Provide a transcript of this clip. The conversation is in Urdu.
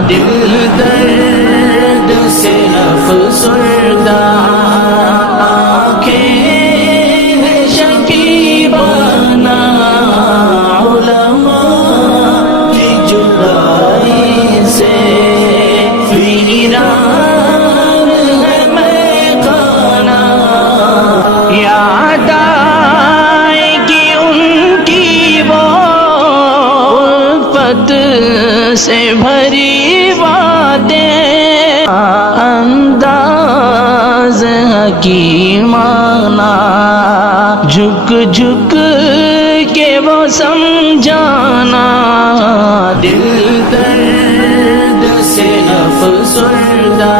دل درد سے افسردہ آنکھیں شکیبانہ علماء کی جدائی سے ویران ہے میخانہ یاد آئے گی ان کی وہ الفت سے بھری باتیں انداز حکیمانہ جھک جھک کے وہ سمجھانا دل درد سے افسردہ